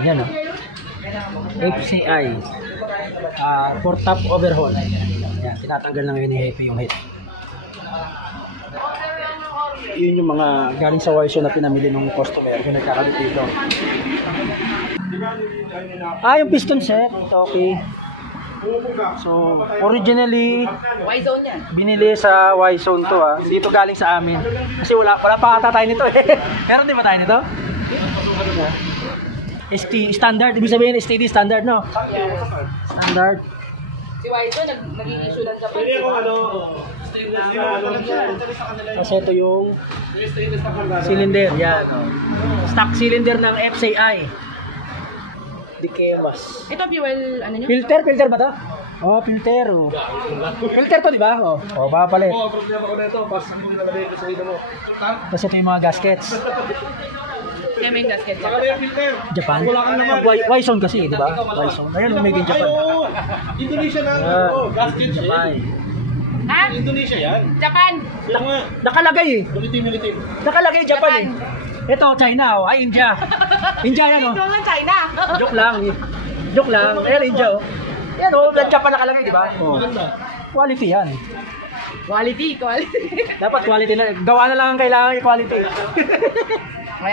Ayan o. FCI. For top overhaul. Ayan, tinatanggal lang yun ni Hepe yung head. Yun yung mga galing sa Wiseau na pinamili ng customer. Yung nagkakabit dito. Yung piston set. Okay. So, originally binili sa Wiseau to Dito galing sa amin. Kasi wala pa ata tayo nito eh. Meron din ba tayo nito? Standard, ibig sabihin STD standard, no? Standard. Si Wiseau nag-i-issue lang sa Kasi ito yung cylinder, yan. Stock cylinder ng FCI. Dikemas. Ito fuel, ano nyo? Filter ba to? Filter. Filter to, di ba? Papalit. Problema ko na ito. Pas hindi na nalagay ko sa ito mo. Tapos ito yung mga gaskets. Kaya may gasket. Japan. Wiseau kasi, di ba? Wiseau. Ayun, made in Japan. Indonesia na. Gasket Japan. Ha? Indonesia yan. Japan! Nakalagay eh. Ulitin. Nakalagay Japan eh. Ito, China India. India yan Ito lang China. Joke lang. Ayan, India Yan Japan nakalagay, di ba? Quality yan. Quality. Dapat quality na. Gawa na lang ang kailangan yung quality.